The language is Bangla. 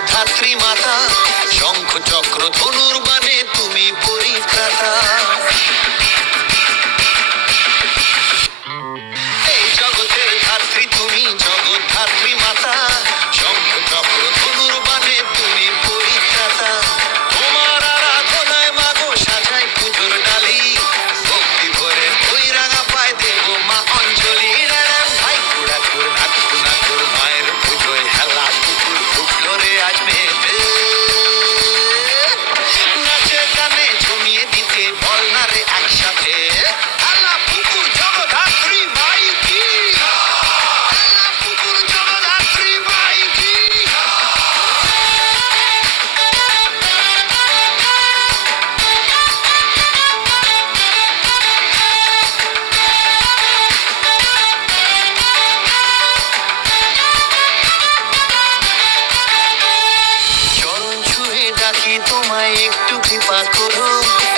ধাত্রী মাতা, শঙ্খ চক্র ধনুর বানে তুমি পরিত্রাতা। এই জগতের ধাত্রী তুমি, জগৎ ধাত্রী মাতা। you if I could.